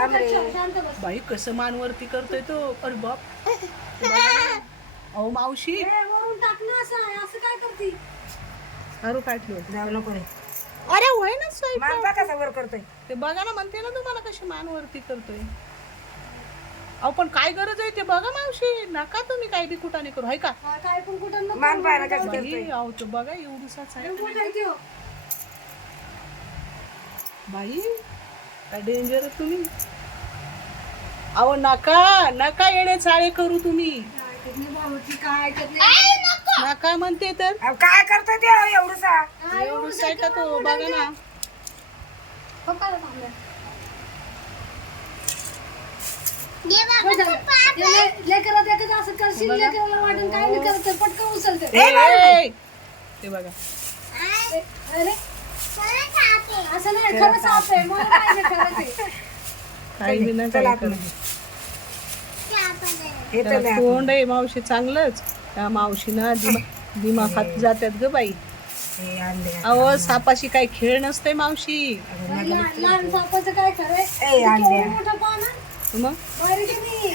थांब रे. शांत बस. बाई कसं मानवरती करतोय तो. अरे बाप. अहो मावशी. ए, वरून टाकणं असं काय करती? अरे काय ठेव. जाऊ नको रे. अरे होय ना स्वयंपाक. मान बघ कसा वर करतोय. ते बघा ना, म्हणते ना तुम्हाला कशी मानवरती करतोय. अहो पण काय गरज आहे ते बघा मावशी. नका तुम्ही काही बी कुठाने करू, हाय का? हा, काय पण कुठं नको. मान पाहायला कसं बाई, करतोय. अहो तो बघा एवढीसाच आहे. एवढं काय त्यो? बाई काय डेंजर तुम्ही. अहो नका येडे चाळे करू तुम्ही. काय ऐकत नाही भाऊची, काय ऐकत नाही. नका म्हणते तर. अहो, काय करतोय ते एवढंसा. हा, एवढंच आहे का तो, बघा ना. पप्पाला थांबलं. हो झालं. लेकरात एकच असं करशील, लेकराला वाटेल काय नाही करत, पटकन उचलते. ए, ते बघा. अरे असं नाही, खरं साप आहे, मला माहिती आहे, खरंच आहे. काही बी नका चला करू. हे तर त्याला नाही. तोंड आहे मावशी चांगलंच. त्या मावशीनं दिमाग खात जात्यात ग बाई. हे आणले. अहो सापाशी काही खेळ नसते मावशी. लहान सापाचं काय खरंय? ए, आणले. केवढं मोठं पान आहे. मग बारीक आहे ती.